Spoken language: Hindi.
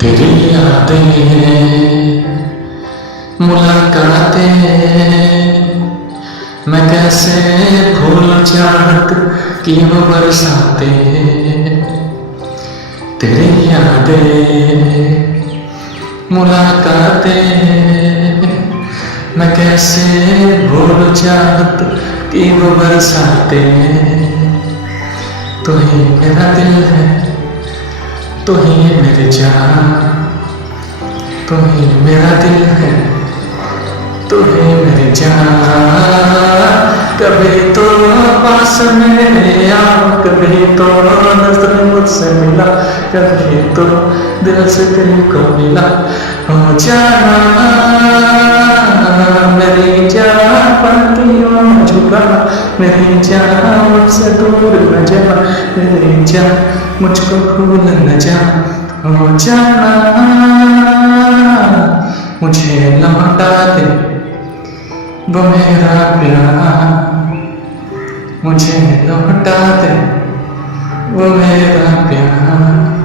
तेरी यादें मुलाकातें मैं कैसे भूल चाहत कि वो बरसाते। तेरी यादें मुलाकातें मैं कैसे भूल चाहत कि वो बरसाते। तू ही मेरा दिल है, तू ही मेरी जान, तू ही मेरा दिल है, तू ही मेरी जान। कभी तो पास मेरे आओ, कभी तो नजर मुझसे मिला, कभी तो दिल से दिल को मिला। हो जाना मेरी जान, पलकियों में झुका, मेरी जान मुझसे दूर न जा, मेरी जान मुझको भूल न जा। हो जाना मुझे लौटा दे वो मेरा प्यार, मुझे लौटा दे वो मेरा प्यार।